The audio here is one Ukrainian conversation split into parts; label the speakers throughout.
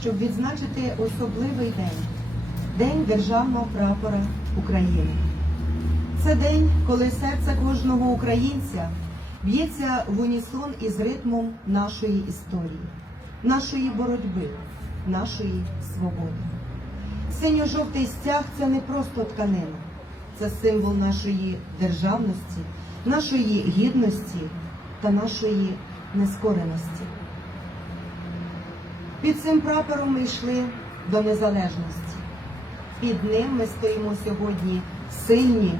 Speaker 1: щоб відзначити особливий день День Державного прапора України. Це день, коли серце кожного українця б'ється в унісон із ритмом нашої історії, нашої боротьби, нашої свободи. Синьо-жовтий стяг це не просто тканина, це символ нашої державності, нашої гідності та нашої нескореності. Під цим прапором ми йшли до незалежності. Під ним ми стоїмо сьогодні сильні,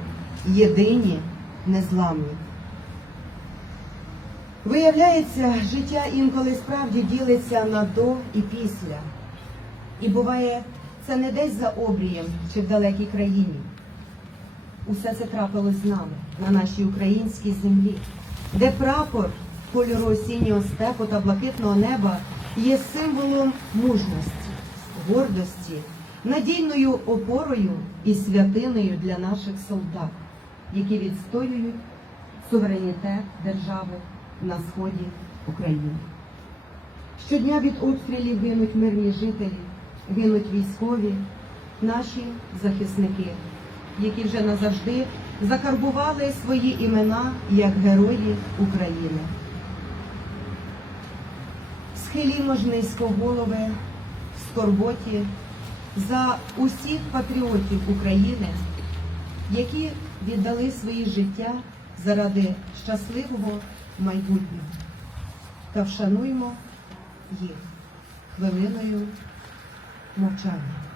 Speaker 1: єдині, незламні. Виявляється, життя інколи справді ділиться на до і після. І буває, це не десь за обрієм чи в далекій країні. Усе це трапилось з нами на нашій українській землі, де прапор кольору осіннього степу та блакитного неба є символом мужності, гордості, надійною опорою і святиною для наших солдат, які відстоюють суверенітет держави на сході України. Щодня від обстрілів гинуть мирні жителі, гинуть військові, наші захисники, які вже назавжди закарбували свої імена як герої України. Схилімо ж низько голови в скорботі за усіх патріотів України, які віддали свої життя заради щасливого майбутнього. Та вшануймо їх хвилиною мовчання.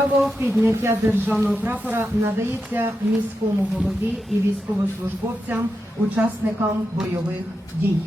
Speaker 1: Право підняття державного прапора надається міському голові і військовослужбовцям, учасникам бойових дій.